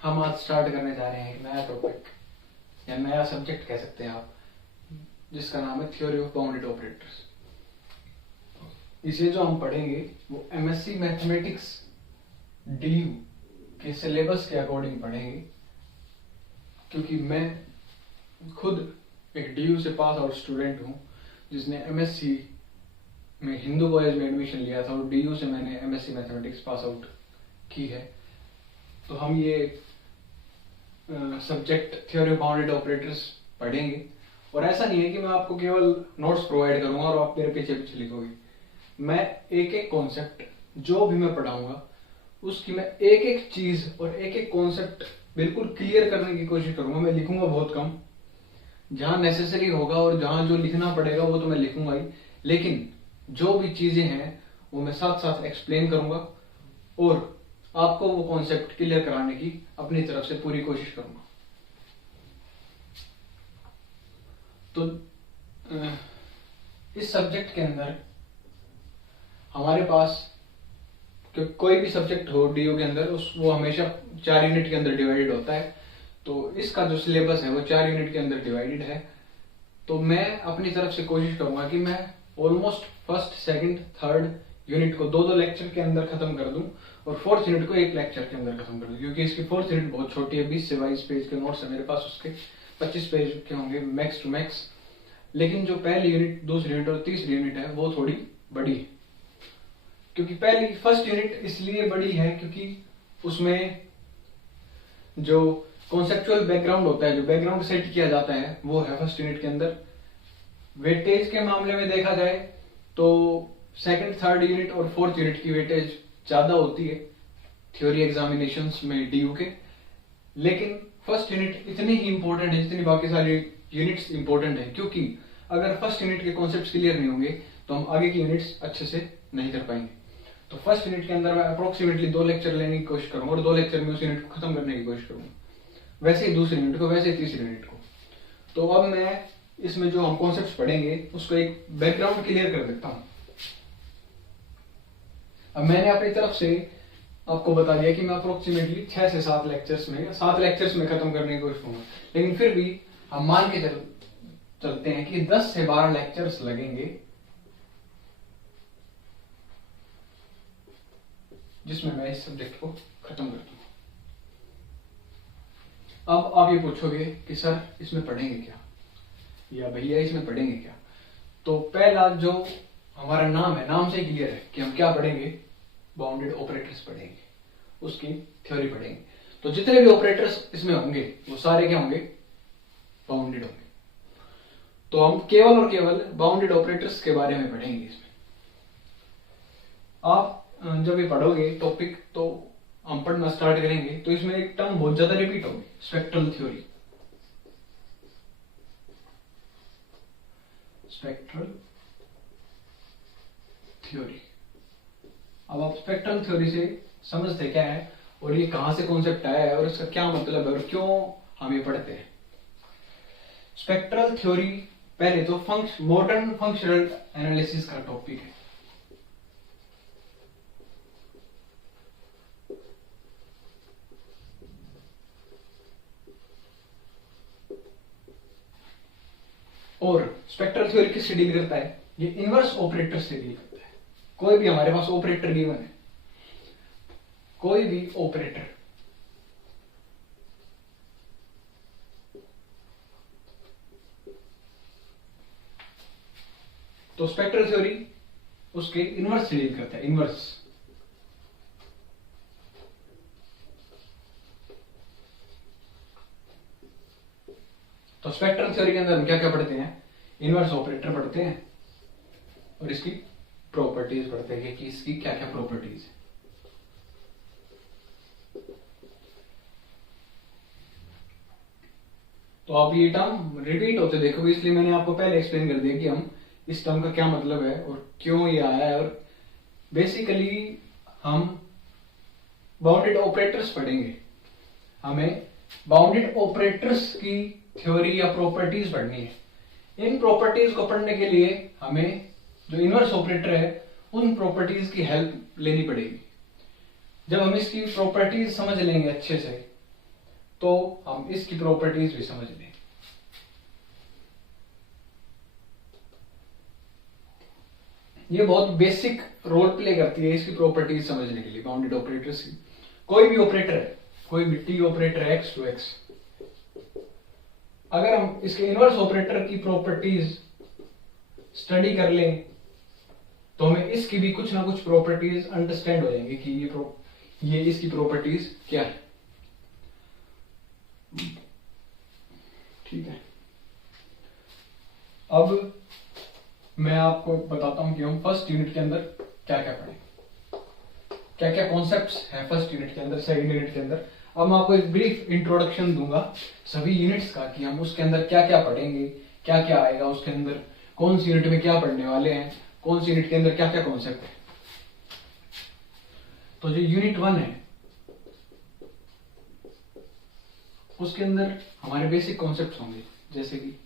हम आज स्टार्ट करने जा रहे हैं एक नया टॉपिक या नया सब्जेक्ट कह सकते हैं आप, जिसका नाम है थ्योरी ऑफ बाउंडेड ऑपरेटर्स। इसे जो हम पढ़ेंगे वो एमएससी मैथमेटिक्स डीयू के सिलेबस के अकॉर्डिंग पढ़ेंगे, क्योंकि मैं खुद एक डीयू से पास आउट स्टूडेंट हूँ जिसने एमएससी में हिंदू कॉलेज में एडमिशन लिया था और डीयू से मैंने एमएससी मैथमेटिक्स पास आउट की है। तो हम ये subject theory of bounded operators पढ़ेंगे। और ऐसा नहीं है कि मैं आपको केवल नोट्स प्रोवाइड करूंगा और आप मेरे पीछे पीछे लिखोगे। मैं एक एक कॉन्सेप्ट जो भी मैं पढ़ाऊंगा उसकी मैं एक एक चीज और एक एक कॉन्सेप्ट बिल्कुल क्लियर करने की कोशिश करूंगा। मैं लिखूंगा बहुत कम, जहां नेसेसरी होगा और जहां जो लिखना पड़ेगा वो तो मैं लिखूंगा ही, लेकिन जो भी चीजें हैं वो मैं साथ साथ एक्सप्लेन करूंगा और आपको वो कॉन्सेप्ट क्लियर कराने की अपनी तरफ से पूरी कोशिश करूंगा। तो इस सब्जेक्ट के अंदर हमारे पास कोई भी सब्जेक्ट हो डीयू के अंदर वो हमेशा 4 यूनिट के अंदर डिवाइडेड होता है। तो इसका जो सिलेबस है वो 4 यूनिट के अंदर डिवाइडेड है। तो मैं अपनी तरफ से कोशिश करूंगा कि मैं almost first, second, third unit को 2-2 लेक्चर के अंदर खत्म कर दूं और फोर्थ यूनिट को एक लेक्चर के अंदर खत्म कर दूं, क्योंकि इसकी फोर्थ यूनिट बहुत छोटी है। 20 से 22 पेज के नोट्स है मेरे पास, उसके 25 पेज के होंगे मैक्स टू मैक्स। लेकिन जो पहली यूनिट, दूसरी यूनिट और तीसरी यूनिट है वो थोड़ी बड़ी है। क्योंकि फर्स्ट यूनिट इसलिए बड़ी है क्योंकि उसमें जो कॉन्सेप्चुअल बैकग्राउंड होता है, जो बैकग्राउंड सेट किया जाता है, वो है फर्स्ट यूनिट के अंदर। वेटेज के मामले में देखा जाए तो सेकंड, थर्ड यूनिट और फोर्थ यूनिट की वेटेज ज्यादा होती है थ्योरी एग्जामिनेशंस में डीयू के। लेकिन फर्स्ट यूनिट इतनी ही इंपॉर्टेंट है जितनी बाकी सारी यूनिट्स इंपॉर्टेंट है, क्योंकि अगर फर्स्ट यूनिट के कॉन्सेप्ट्स क्लियर नहीं होंगे तो हम आगे की यूनिट्स अच्छे से नहीं कर पाएंगे। तो फर्स्ट यूनिट के अंदर मैं अप्रोक्सीमेटली 2 लेक्चर लेने की कोशिश करूंगा और 2 लेक्चर में उस यूनिट को खत्म करने की कोशिश करूंगा, वैसे ही दूसरी यूनिट को, वैसे ही तीसरी यूनिट को। तो अब मैं इसमें जो हम कॉन्सेप्ट्स पढ़ेंगे उसको एक बैकग्राउंड क्लियर कर देता हूं। अब मैंने अपनी तरफ से आपको बता दिया कि मैं अप्रोक्सीमेटली 6 से 7 लेक्चर्स में खत्म करने की कोशिश करूंगा, लेकिन फिर भी हम मान के चलते हैं कि 10 से 12 लेक्चर्स लगेंगे, जिसमें मैं इस सब्जेक्ट को खत्म कर दूंगा। अब आप ये पूछोगे कि सर इसमें पढ़ेंगे क्या, या भैया इसमें पढ़ेंगे क्या। तो पहला जो हमारा नाम है, नाम से क्लियर है कि हम क्या पढ़ेंगे, बाउंडेड ऑपरेटर्स पढ़ेंगे, उसकी थ्योरी पढ़ेंगे। तो जितने भी ऑपरेटर्स इसमें होंगे वो सारे क्या होंगे, बाउंडेड होंगे। तो हम केवल और केवल बाउंडेड ऑपरेटर्स के बारे में पढ़ेंगे इसमें। आप जब ये पढ़ोगे टॉपिक, तो हम पढ़ना स्टार्ट करेंगे तो इसमें एक टर्म बहुत ज्यादा रिपीट होगी, स्पेक्ट्रल थ्योरी। Spectral theory. अब आप स्पेक्ट्रल थ्योरी से समझते क्या है और ये कहां से कॉन्सेप्ट आया है और इसका क्या मतलब है और क्यों हम ये पढ़ते हैं। स्पेक्ट्रल थ्योरी पहले तो मॉडर्न फंक्शनल एनालिसिस का टॉपिक है। और स्पेक्ट्रल थ्योरी किससे डील करता है, ये इनवर्स ऑपरेटर से डील करता है। कोई भी हमारे पास ऑपरेटर गिवन है, कोई भी ऑपरेटर, तो स्पेक्ट्रल थ्योरी उसके इनवर्स से डील करता है, इनवर्स। तो स्पेक्ट्रल थ्योरी के अंदर हम क्या क्या पढ़ते हैं, इनवर्स ऑपरेटर पढ़ते हैं और इसकी प्रॉपर्टीज पढ़ते हैं कि इसकी क्या क्या प्रॉपर्टीज है। तो आप ये टर्म रिपीट होते देखोगे, इसलिए मैंने आपको पहले एक्सप्लेन कर दिया कि हम इस टर्म का क्या मतलब है और क्यों ये आया है। और बेसिकली हम बाउंडेड ऑपरेटर्स पढ़ेंगे, हमें बाउंडेड ऑपरेटर्स की थ्योरी या प्रॉपर्टीज पढ़नी है। इन प्रॉपर्टीज को पढ़ने के लिए हमें जो इनवर्स ऑपरेटर है उन प्रॉपर्टीज की हेल्प लेनी पड़ेगी। जब हम इसकी प्रॉपर्टीज समझ लेंगे अच्छे से तो हम इसकी प्रॉपर्टीज भी समझ लें। ये बहुत बेसिक रोल प्ले करती है इसकी प्रॉपर्टीज समझने के लिए बाउंडेड ऑपरेटर्स की। कोई भी ऑपरेटर है, कोई भी टी ऑपरेटर है एक्स टू एक्स, अगर हम इसके इनवर्स ऑपरेटर की प्रॉपर्टीज स्टडी कर लें तो हमें इसकी भी कुछ ना कुछ प्रॉपर्टीज अंडरस्टैंड हो जाएंगे कि ये इसकी प्रॉपर्टीज क्या है। ठीक है, अब मैं आपको बताता हूं कि हम फर्स्ट यूनिट के अंदर क्या क्या पढ़े, क्या क्या कॉन्सेप्ट्स हैं फर्स्ट यूनिट के अंदर, सेकंड यूनिट के अंदर। अब मैं आपको एक ब्रीफ इंट्रोडक्शन दूंगा सभी यूनिट्स का कि हम उसके अंदर क्या क्या पढ़ेंगे, क्या क्या आएगा उसके अंदर, कौन सी यूनिट में क्या पढ़ने वाले हैं, कौन सी यूनिट के अंदर क्या क्या कॉन्सेप्ट है। तो जो यूनिट 1 है उसके अंदर हमारे बेसिक कॉन्सेप्ट्स होंगे, जैसे कि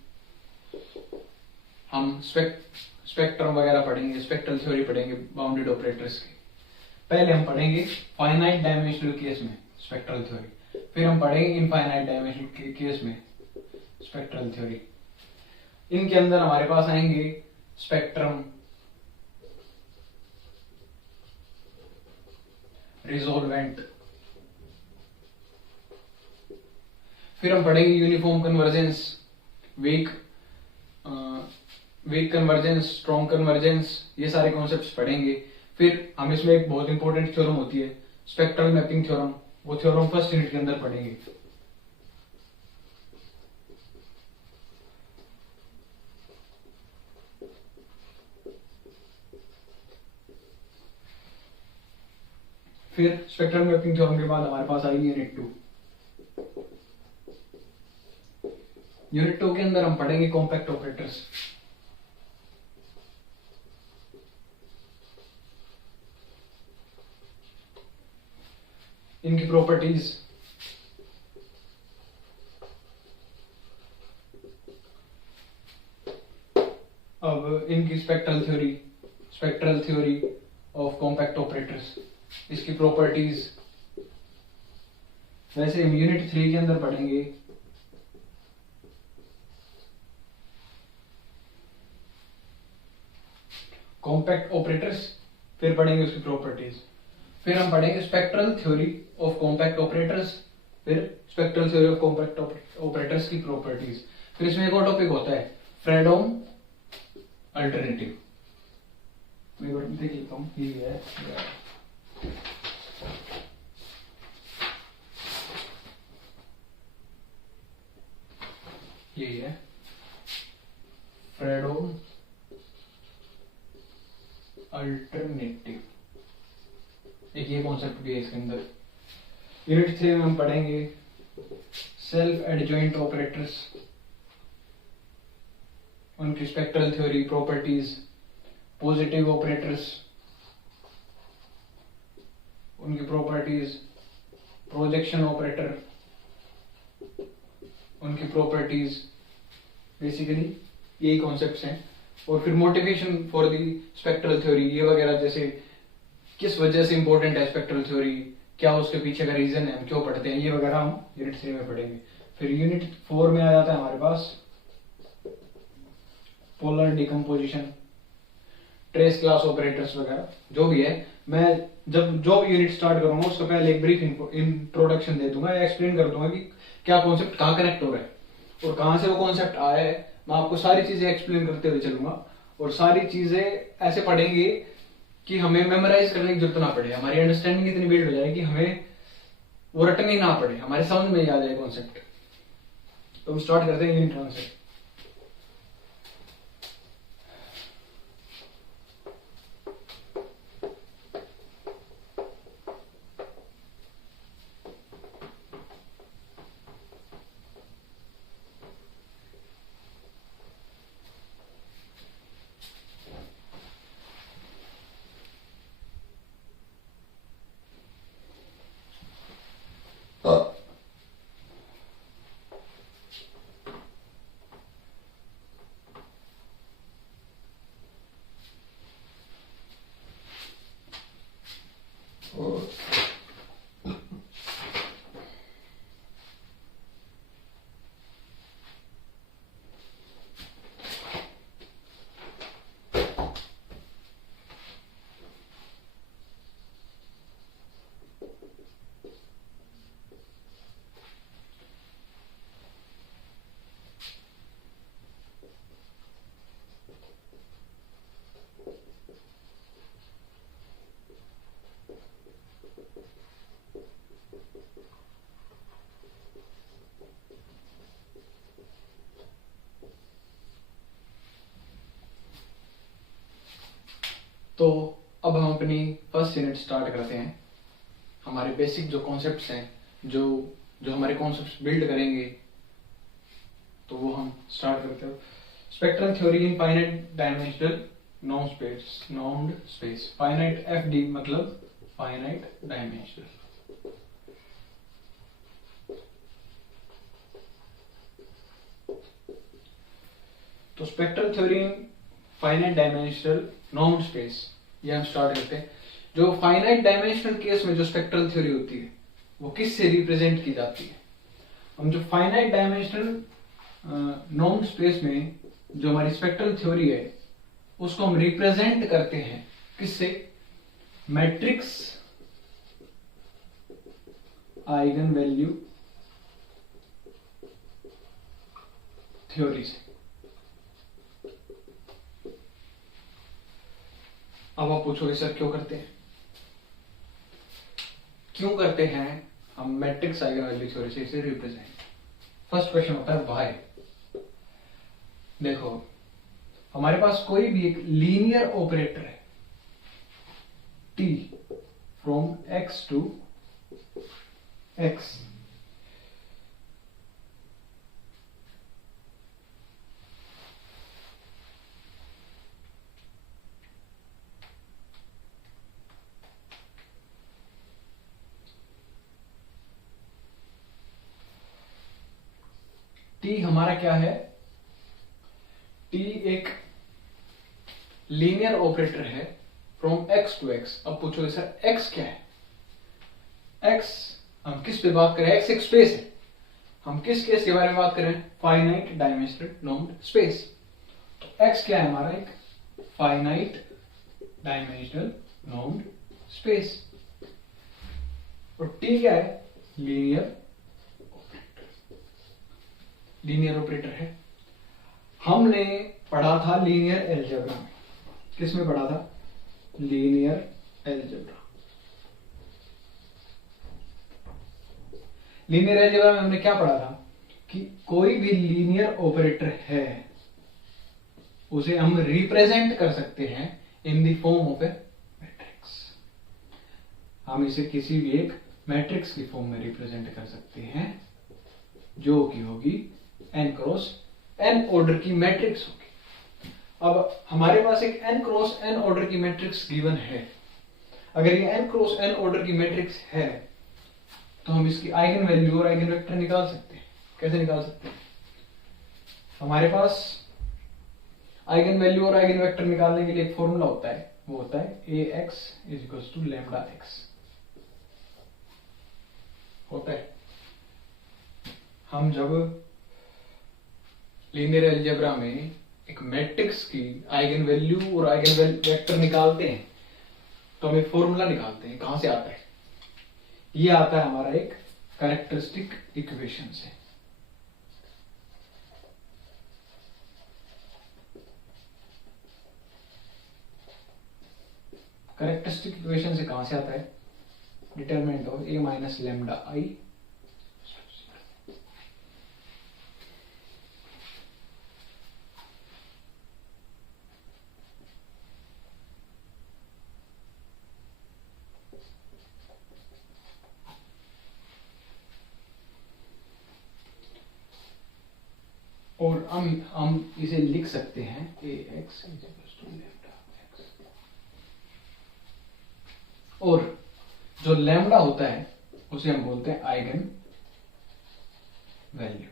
हम स्पेक्ट्रम वगैरह पढ़ेंगे, स्पेक्ट्रल थ्योरी पढ़ेंगे बाउंडेड ऑपरेटर्स की। पहले हम पढ़ेंगे फाइनाइट डायमेंशनल केस में स्पेक्ट्रल थ्योरी, फिर हम पढ़ेंगे इनफाइनाइट डायमेंशनल केस में स्पेक्ट्रल थ्योरी। इनके अंदर हमारे पास आएंगे स्पेक्ट्रम, रिजोल्वेंट, फिर हम पढ़ेंगे uniform convergence, weak convergence, strong convergence, ये सारे कॉन्सेप्ट्स पढ़ेंगे। फिर हम इसमें एक बहुत इंपॉर्टेंट थ्योरम होती है स्पेक्ट्रल मैपिंग थ्योरम, वो थ्योरम फर्स्ट यूनिट के अंदर पढ़ेंगे। फिर स्पेक्ट्रल मैपिंग थ्योरम के बाद हमारे पास आएगी यूनिट 2। यूनिट 2 के अंदर हम पढ़ेंगे कॉम्पैक्ट ऑपरेटर्स, इनकी प्रॉपर्टीज, अब इनकी spectral theory of compact operators, इसकी प्रॉपर्टीज। वैसे हम यूनिट 3 के अंदर पढ़ेंगे कॉम्पैक्ट ऑपरेटर्स, फिर पढ़ेंगे उसकी प्रॉपर्टीज, फिर हम पढ़ेंगे spectral theory of compact operators, फिर spectral theory of compact operators की प्रॉपर्टीज। फिर इसमें एक और टॉपिक होता है फ्रेडहोम अल्टरनेटिव। मैं देख लेता हूँ, ये है यही है फ्रेडहोम अल्टरनेटिव, एक ये कॉन्सेप्ट भी है इसके अंदर। यूनिट 3 में हम पढ़ेंगे सेल्फ एडजॉइंट ऑपरेटर्स, उनकी spectral theory, properties. Positive operators, उनकी प्रॉपर्टीज। प्रोजेक्शन ऑपरेटर, उनकी प्रॉपर्टीज। बेसिकली यही कॉन्सेप्ट्स हैं। और फिर motivation for the spectral theory, ये वगैरह, जैसे किस वजह से इंपॉर्टेंट है स्पेक्ट्रल थ्योरी, क्या उसके पीछे का रीजन है, हम क्यों पढ़ते हैं, ये वगैरह हम यूनिट 3 में पढ़ेंगे। फिर यूनिट 4 में आ जाता है हमारे पास polar decomposition, trace class operators वगैरह जो भी है। मैं जब जो भी यूनिट स्टार्ट करूंगा उसका पहले एक ब्रीफ इंट्रोडक्शन दे दूंगा, एक्सप्लेन कर दूंगा कि क्या कॉन्सेप्ट कहाँ कनेक्ट हो रहा है और कहाँ से वो कॉन्सेप्ट आया है। मैं आपको सारी चीजें एक्सप्लेन करते हुए चलूंगा और सारी चीजें ऐसे पढ़ेंगे कि हमें मेमोराइज करने की जरूरत ना पड़े, हमारी अंडरस्टैंडिंग इतनी बिल्ड हो जाए कि हमें वो रटने ना पड़े, हमारे समझ में आ जाए कॉन्सेप्ट। तो हम स्टार्ट करते हैं यूनिट 1 से। तो अब हम अपनी फर्स्ट यूनिट स्टार्ट करते हैं। हमारे बेसिक जो कॉन्सेप्ट्स हैं, जो जो हमारे कॉन्सेप्ट्स बिल्ड करेंगे, तो वो हम स्टार्ट करते हैं। Spectral theory in finite dimensional normed space. Finite FD मतलब फाइनाइट डायमेंशनल। तो spectral theory in finite dimensional normed space, ये हम स्टार्ट करते हैं। जो फाइनाइट डायमेंशनल केस में जो स्पेक्ट्रल थ्योरी होती है वो किससे रिप्रेजेंट की जाती है? हम जो फाइनाइट डायमेंशनल नाउन्ड स्पेस में जो हमारी स्पेक्ट्रल थ्योरी है उसको हम रिप्रेजेंट करते हैं किससे? मैट्रिक्स आइगन वैल्यू थ्योरी से। अब आप पूछोगे सर क्यों करते हैं? क्यों करते हैं हम मैट्रिक्स आइगन वैल्यू थ्योरी से इसे रिप्रेजेंट? फर्स्ट क्वेश्चन होता है व्हाई। देखो, हमारे पास कोई भी एक लीनियर ऑपरेटर है t from x to x, t हमारा क्या है? t एक लीनियर ऑपरेटर है फ्रॉम x टू x। अब पूछोगे सर x क्या है? x हम किस पे बात कर रहे हैं? x एक स्पेस है। हम किस केस के बारे में बात कर रहे हैं? Finite dimensional normed space. तो x क्या है हमारा? एक फाइनाइट डायमेंशनल नाउन्ड स्पेस। और t क्या है? लीनियर ऑपरेटर है। हमने पढ़ा था लीनियर एल्जेब्रा में। किस में पढ़ा था? Linear algebra. लीनियर एल्जेब्रा में हमने क्या पढ़ा था कि कोई भी लीनियर ऑपरेटर है उसे हम रिप्रेजेंट कर सकते हैं in the form of A matrix. हम इसे किसी भी एक मैट्रिक्स की फॉर्म में रिप्रेजेंट कर सकते हैं जो कि होगी n क्रॉस n ऑर्डर की मैट्रिक्स होगी। अब हमारे पास एक n क्रॉस n ऑर्डर की मैट्रिक्स गिवन है। अगर ये n क्रॉस n ऑर्डर की मैट्रिक्स है तो हम इसकी आइगन वैल्यू और आइगन वेक्टर निकाल सकते हैं। कैसे निकाल सकते हैं? हमारे पास आइगन वैल्यू और आइगन वेक्टर निकालने के लिए एक फॉर्मूला होता है, वो होता है ax = λx होता है। हम जब लीनियर अलजेब्रा में एक मैट्रिक्स की आइगन वैल्यू और आइगन वेक्टर निकालते हैं तो हम एक फॉर्मूला निकालते हैं। कहां से आता है? ये आता है हमारा एक कैरेक्टरिस्टिक इक्वेशन से। कैरेक्टरिस्टिक इक्वेशन से कहां से आता है? Determinant of a minus lambda i। और हम इसे लिख सकते हैं ax = λx। और जो लैम्डा होता है उसे हम बोलते हैं आइगन वैल्यू,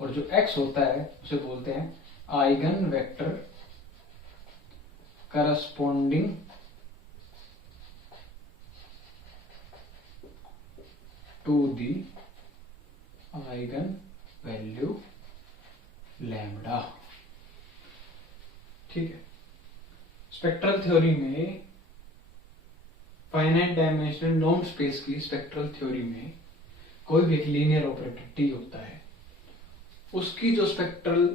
और जो x होता है उसे बोलते हैं eigen vector corresponding to the eigen value lambda. ठीक है। स्पेक्ट्रल थ्योरी में फाइनाइट डायमेंशनल नाउन्ड स्पेस की स्पेक्ट्रल थ्योरी में कोई भी एक लीनियर ऑपरेटर t होता है, उसकी जो स्पेक्ट्रल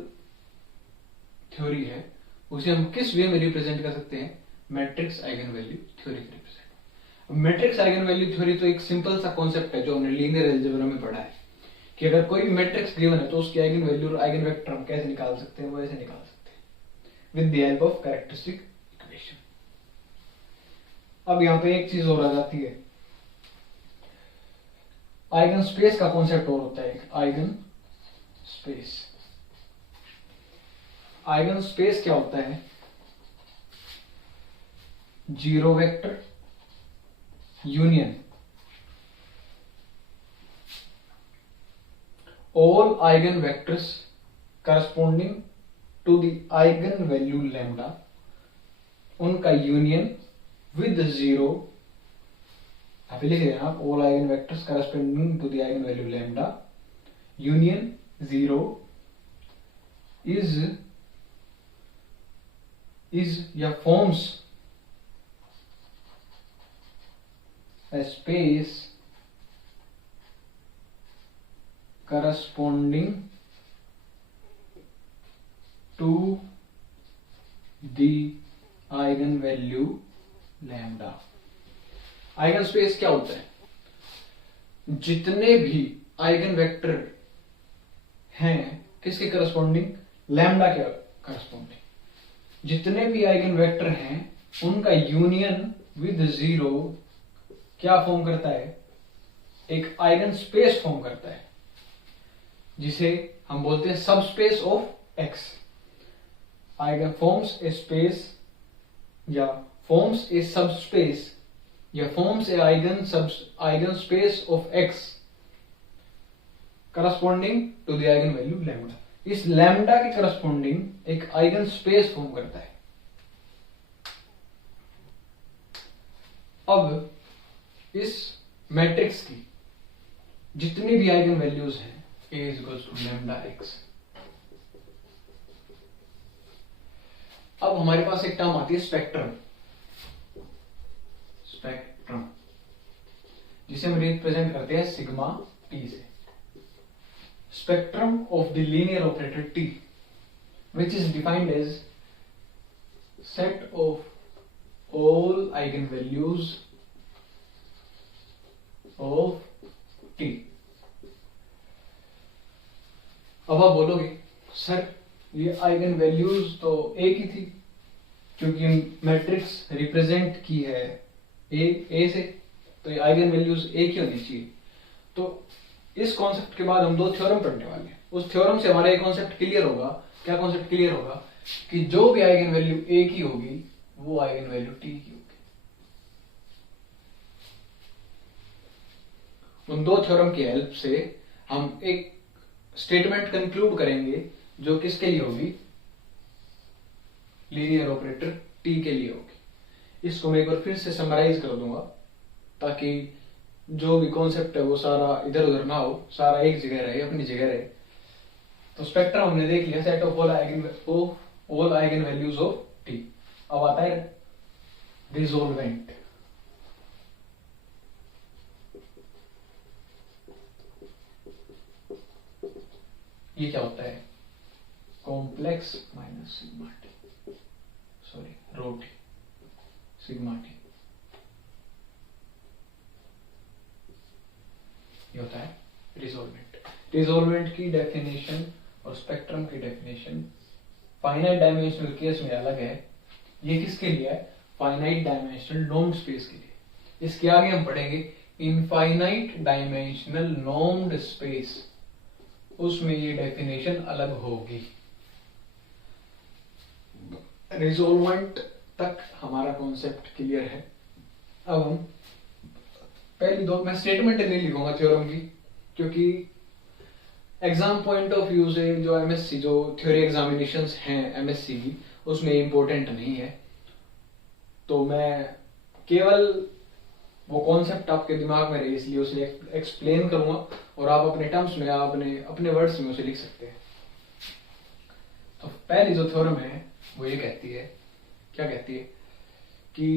थ्योरी है उसे हम किस वे में रिप्रेजेंट कर सकते हैं? मैट्रिक्स आइगन वैल्यू थ्योरी के represent. Matrix eigen value theory तो एक सिंपल सा कॉन्सेप्ट है जो हमने लीनियर अलजेब्रा में पढ़ा है कि अगर कोई भी मैट्रिक्स गिवन है तो उसकी आइगन वैल्यू और आइगन वेक्टर हम कैसे निकाल सकते हैं? वो ऐसे निकाल सकते हैं with the help of characteristic equation. अब यहाँ पे एक चीज और आ जाती है, आइगन स्पेस का कॉन्सेप्ट और होता है एक आइगन स्पेस। आइगन स्पेस क्या होता है? Zero vector union all eigenvectors corresponding to the eigen value lambda, उनका यूनियन विद जीरो, आप लिख रहे हैं आप all eigenvectors corresponding to the eigen value lambda union zero is या forms a space corresponding to the eigenvalue lambda। Eigen space क्या होता है? जितने भी आइगन वेक्टर हैं किसके करस्पॉन्डिंग? लैम्डा के करस्पॉन्डिंग। जितने भी आइगन वेक्टर हैं उनका यूनियन विद जीरो क्या फॉर्म करता है? एक आइगन स्पेस फॉर्म करता है, जिसे हम बोलते हैं subspace of X. Eigen forms a space या फॉर्म्स ए सबस्पेस या forms a eigen space of X corresponding to the eigen value lambda. इस लैम्डा के करस्पॉन्डिंग एक आइगन स्पेस फॉर्म करता है। अब इस मैट्रिक्स की जितनी भी आइगन वैल्यूज हैं A is equals to lambda x। अब हमारे पास एक टर्म आती है स्पेक्ट्रम। स्पेक्ट्रम जिसे हम रिप्रेजेंट करते हैं सिग्मा टी से। Spectrum of the linear operator t which is defined as set of all eigenvalues of t। अब आप बोलोगे सर ये आइगन वैल्यूज तो एक ही थी, क्योंकि मैट्रिक्स रिप्रेजेंट की है ए से, तो ये आइगन वैल्यूज एक ही होनी चाहिए। तो इस कॉन्सेप्ट के बाद हम दो थ्योरम पढ़ने वाले हैं। उस थ्योरम से हमारा एक कॉन्सेप्ट क्लियर होगा। क्या कॉन्सेप्ट क्लियर होगा? कि जो भी आइगन वैल्यू ए की होगी वो आइगन वैल्यू टी की होगी। उन दो थ्योरम की हेल्प से हम एक स्टेटमेंट कंक्लूड करेंगे जो किसके लिए होगी? लीनियर ऑपरेटर टी के लिए होगी। इसको मैं एक बार फिर से समराइज कर दूंगा ताकि जो भी कॉन्सेप्ट है वो सारा इधर उधर ना हो, सारा एक जगह रहे, अपनी जगह रहे। तो स्पेक्ट्रम हमने देख लिया, set of all eigen values of T. अब आता है रिजोल्वेंट। ये क्या होता है? Complex minus sigma T, sorry rho T, sigma T, ये होता है रिजोल्वेंट। रिजोल्वेंट की डेफिनेशन और स्पेक्ट्रम की डेफिनेशन फाइनाइट डायमेंशनल केस में अलग है। ये किसके लिए है? फाइनाइट डायमेंशनल नॉर्म्ड स्पेस के लिए। इसके आगे हम पढ़ेंगे इनफाइनाइट डायमेंशनल नॉर्म्ड स्पेस, उसमें ये डेफिनेशन अलग होगी। रिजोल्वेंट तक हमारा कॉन्सेप्ट क्लियर है। अब हम पहली दो, मैं स्टेटमेंट नहीं लिखूंगा थ्योरम की, क्योंकि एग्जाम पॉइंट ऑफ व्यू से जो एमएससी जो थ्योरी एग्जामिनेशंस हैं एमएससी की, उसमें इंपॉर्टेंट नहीं है। तो मैं केवल वो कॉन्सेप्ट आपके दिमाग में रहे इसलिए उसे एक्सप्लेन करूंगा और आप अपने टर्म्स में, आप अपने वर्ड्स में उसे लिख सकते हैं। तो पहली जो थ्योरम है वो ये कहती है, क्या कहती है कि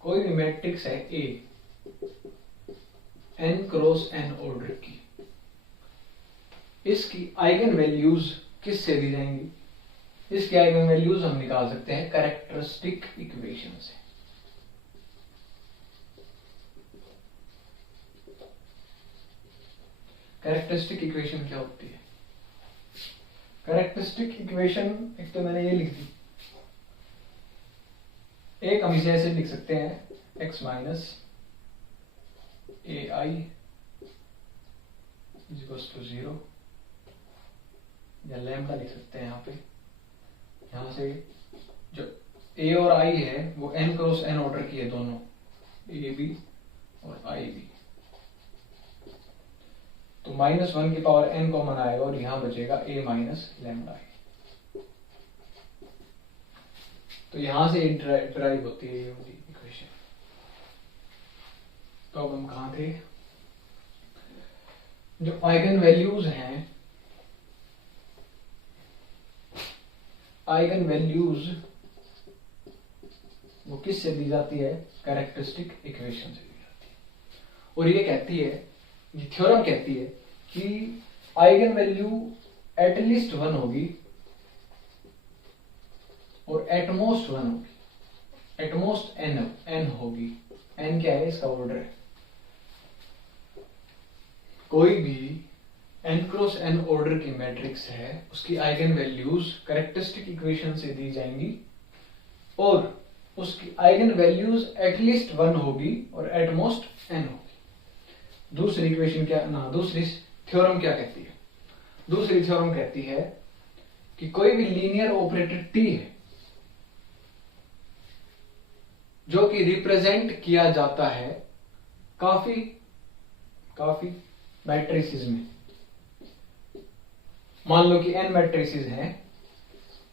कोई भी मैट्रिक्स है ए n क्रॉस n ऑर्डर की, इसकी आइगन वैल्यूज किससे दी जाएंगी? इसकी आइगन वैल्यूज हम निकाल सकते हैं कैरेक्टरिस्टिक इक्वेशन से। कैरेक्टरिस्टिक इक्वेशन क्या होती है? कैरेक्टरिस्टिक इक्वेशन एक तो मैंने ये लिख दी, एक हम इसे ऐसे लिख सकते हैं x minus A I equals to 0, या लैम्डा लिख सकते हैं यहाँ पे। यहाँ से जो a और i है वो n क्रॉस n ऑर्डर की है, दोनों a b और i b, तो -1 की पावर n कॉमन आएगा और यहां बचेगा a माइनस लैम्डा i। तो यहां से ड्राइव होती है ये वाली इक्वेशन। तो अब हम कहां थे, जो आइगन वैल्यूज हैं, आइगन वैल्यूज वो किससे दी जाती है, कैरेक्टरिस्टिक इक्वेशन से दी जाती है। और ये कहती है, ये थ्योरम कहती है कि आइगन वैल्यू एटलीस्ट 1 होगी और एटमोस्ट 1 होगी, एटमोस्ट n होगी। n क्या है, इसका ऑर्डर है। कोई भी n क्रॉस n ऑर्डर की मैट्रिक्स है, उसकी आइगन वैल्यूज कैरेक्टरिस्टिक इक्वेशन से दी जाएंगी और उसकी आइगन वैल्यूज एटलीस्ट 1 होगी और एटमोस्ट n होगी। दूसरी इक्वेशन क्या ना, दूसरी थ्योरम क्या कहती है, दूसरी थ्योरम कहती है कि कोई भी लीनियर ऑपरेटर t है जो कि रिप्रेजेंट किया जाता है काफी मैट्रिसेस में। मान लो कि n मैट्रिसेस हैं,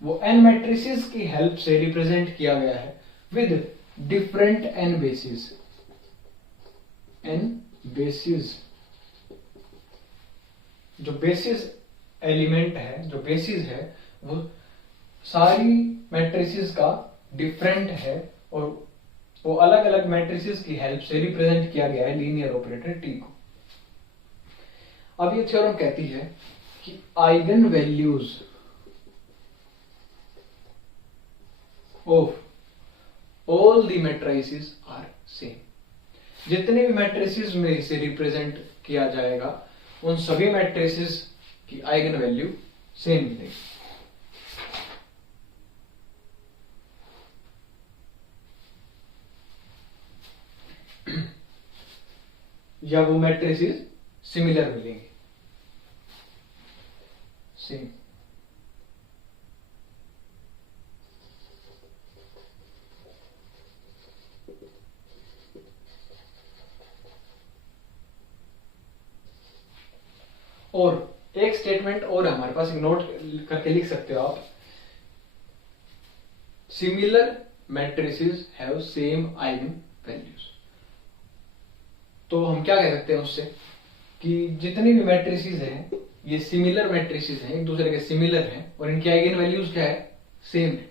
वो n मैट्रिसेस की हेल्प से रिप्रेजेंट किया गया है with different n basis. n basis, जो बेसिस एलिमेंट है, जो बेसिस है, वो सारी मैट्रिसेस का डिफरेंट है और वो अलग अलग मैट्रिसेस की हेल्प से रिप्रेजेंट किया गया है लीनियर ऑपरेटर t को। अब ये थ्योरम कहती है कि eigen values of all the matrices are same. जितने भी मैट्रिसेस में इसे रिप्रेजेंट किया जाएगा उन सभी मैट्रिसेस की आइगन वैल्यू सेम मिलेगी। या वो मैट्रिसेस सिमिलर मिलेंगे, सेम। और एक स्टेटमेंट और है हमारे पास, एक नोट करके लिख सकते हो आप, similar matrices have same eigen values. तो हम क्या कह सकते हैं उससे कि जितनी भी मैट्रिसेस हैं ये सिमिलर मैट्रिसेस हैं, एक दूसरे के सिमिलर हैं और इनकी आइगन वैल्यूज क्या है, सेम है।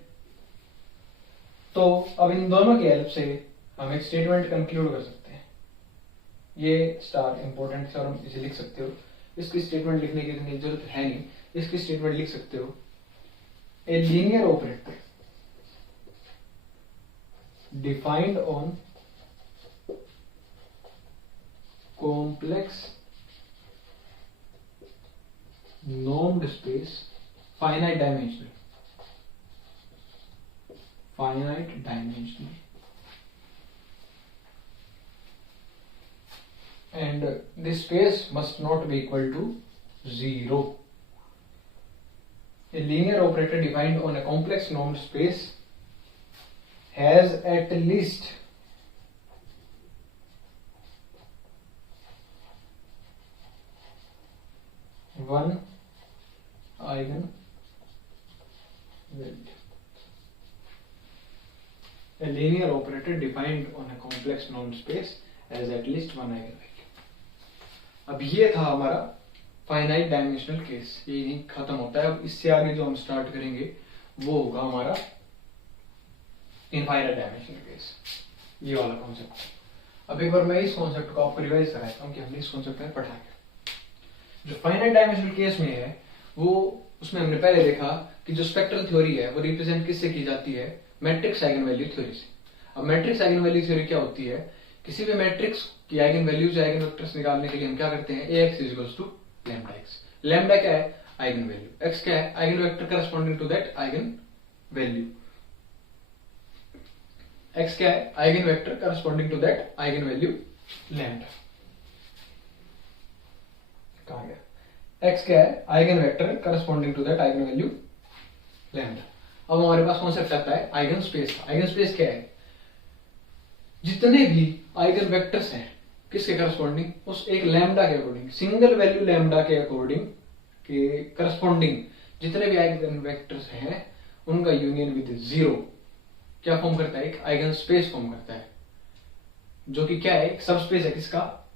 तो अब इन दोनों की हेल्प से हम एक स्टेटमेंट कंक्लूड कर सकते हैं। ये स्टार इंपॉर्टेंट थ्योरम इसे लिख सकते हो। इसकी स्टेटमेंट लिखने की इतनी जरूरत है नहीं, इसकी स्टेटमेंट लिख सकते हो, a linear operator defined on complex normed space finite dimensional and this space must not be equal to 0. A linear operator defined on a complex normed space has at least one eigen value. A linear operator defined on a complex normed space has at least one eigen value. अब ये था हमारा finite dimensional case, ये यहीं खत्म होता है। अब इससे आगे जो हम स्टार्ट करेंगे वो होगा हमारा इनफाइनाइट डायमेंशनल केस, ये वाला कॉन्सेप्ट। अब एक बार मैं इस कॉन्सेप्ट को आपको रिवाइज कराता हूँ कि हमने इस कॉन्सेप्ट में पढ़ा है। जो फाइनाइट डायमेंशनल केस में है वो, उसमें हमने पहले देखा कि जो स्पेक्ट्रल थ्योरी है वो रिप्रेजेंट किससे की जाती है, मैट्रिक्स आइगन वैल्यू थ्योरी से। अब मैट्रिक्स आइगन वैल्यू थ्योरी क्या होती है, किसी भी मैट्रिक्स की आइगन वैल्यूज आइगन वेक्टर्स निकालने के लिए हम क्या करते हैं, ax is equals to lambda X. Lambda क्या है, आइगन वैल्यू। एक्स क्या है? Eigen vector corresponding to that eigen value. X क्या है? Eigen vector corresponding to that eigen value lambda. कहां गया? एक्स क्या है? Eigen vector corresponding to that eigen value lambda. अब हमारे पास कॉन्सेप्ट आता है आइगन स्पेस। आइगन स्पेस क्या है? जितने भी आइगन वेक्टर्स हैं किसके करस्पॉन्डिंग? उस एक लैम्डा के अकॉर्डिंग, सिंगल वैल्यू लैम्डा के अकॉर्डिंग के करस्पॉन्डिंग जितने भी आइगन वेक्टर्स हैं उनका यूनियन विद जीरो क्या फॉर्म करता है? एक आइगन स्पेस फॉर्म करता है, जो कि क्या है? एक सब स्पेस है। किसका?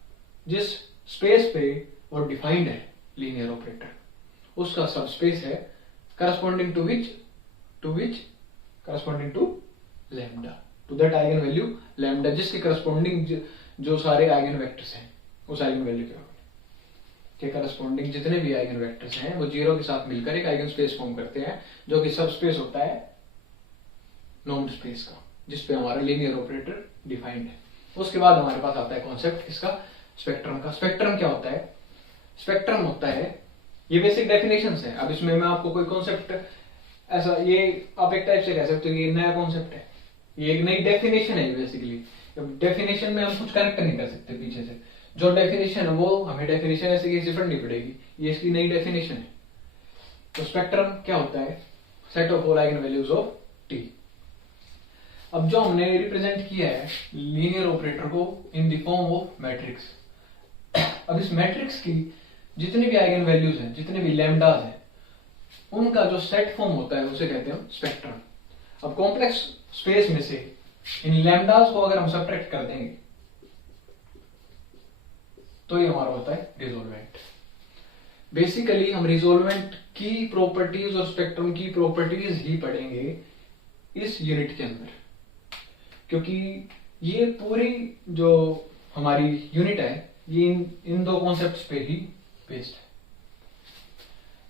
जिस स्पेस पे वो डिफाइंड है लीनियर ऑपरेटर, उसका सब स्पेस है, corresponding to which corresponding to lambda, to that eigen value lambda, जिसके करस्पॉन्डिंग जो सारे आइगन वेक्टर्स हैं उस आइगन वैल्यू के करस्पॉन्डिंग जितने भी आइगन वेक्टर्स हैं वो जीरो के साथ मिलकर एक आइगन स्पेस फॉर्म करते हैं, जो कि सब स्पेस होता है नॉर्म्ड स्पेस का, जिसपे हमारा लीनियर ऑपरेटर डिफाइंड है। उसके बाद हमारे पास आता है कॉन्सेप्ट इसका स्पेक्ट्रम का। स्पेक्ट्रम क्या होता है? स्पेक्ट्रम होता है, ये बेसिक डेफिनेशंस है। अब इसमें मैं आपको कोई कॉन्सेप्ट ऐसा, ये आप एक टाइप से कह सकते हो ये नया कॉन्सेप्ट है, ये एक नई डेफिनेशन है बेसिकली। डेफिनेशन में हम कुछ कनेक्ट नहीं कर सकते पीछे से, जो डेफिनेशन है वो हमें डेफिनेशन ऐसे किसी डिफरेंट नहीं पड़ेगी, ये इसकी नई डेफिनेशन है। तो स्पेक्ट्रम क्या होता है? Set of all eigen values of T. अब जो हमने रिप्रेजेंट किया है लीनियर ऑपरेटर को in the form of matrix, अब इस मैट्रिक्स की जितनी भी आइगन वैल्यूज हैं, जितने भी लैम्डास हैं, उनका जो सेट फॉर्म होता है उसे कहते हैं स्पेक्ट्रम। अब कॉम्प्लेक्स स्पेस में से इन लैम्डास को अगर हम सब्ट्रैक्ट कर देंगे तो ये हमारा होता है रिजोल्वेंट। बेसिकली हम रिजोल्वेंट की प्रॉपर्टीज और स्पेक्ट्रम की प्रॉपर्टीज ही पढ़ेंगे इस यूनिट के अंदर, क्योंकि ये पूरी जो हमारी यूनिट है ये इन दो कॉन्सेप्ट्स पे ही बेस्ड है।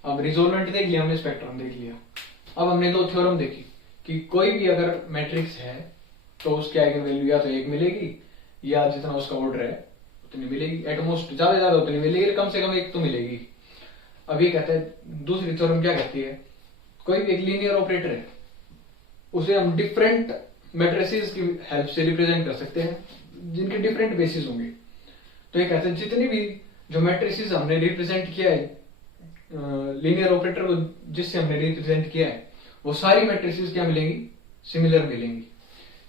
अब रिजोल्वेंट देख लिया हमने, स्पेक्ट्रम देख लिया। अब हमने दो थ्योरम देखी कि कोई भी अगर मैट्रिक्स है तो उसके आइगन वैल्यू या तो एक मिलेगी या जितना उसका ऑर्डर है उतनी मिलेगी, एटमोस्ट ज्यादा उतनी मिलेगी, कम से कम एक तो मिलेगी। अब ये कहता है दूसरी थ्योरम क्या कहती है? कोई भी एक लीनियर ऑपरेटर है उसे हम डिफरेंट मैट्रिसेस की हेल्प से रिप्रेजेंट कर सकते हैं जिनके डिफरेंट बेसिस होंगे। तो ये कहते हैं जितनी भी जो मैट्रिसेस हमने रिप्रेजेंट किया है लीनियर ऑपरेटर को जिससे हमने रिप्रेजेंट किया है वो सारी मैट्रिसेस क्या मिलेंगी? सिमिलर मिलेंगी।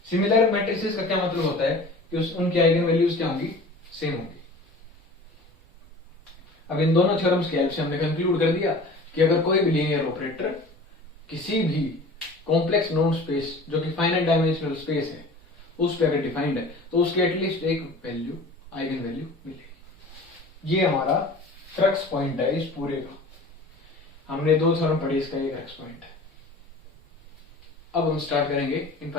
सिमिलर मैट्रिसेस का क्या मतलब होता है कि उनकी आइगन वैल्यूज क्या होंगी? सेम होंगी। अब इन दोनों थ्योरम्स की हेल्प से हमने कंक्लूड कर दिया कि अगर कोई भी लीनियर ऑपरेटर किसी भी कॉम्प्लेक्स नॉन स्पेस जो कि फाइनाइट डायमेंशनल स्पेस है उस पे अगर डिफाइंड है तो उसके एटलीस्ट एक वैल्यू आइगन वैल्यू मिलेगी। ये हमारा क्रक्स पॉइंट है इस पूरे का। हमने दो थ्योरम पढ़ी, इसका एक क्रक्स पॉइंट है। अब हम स्टार्ट करेंगे इन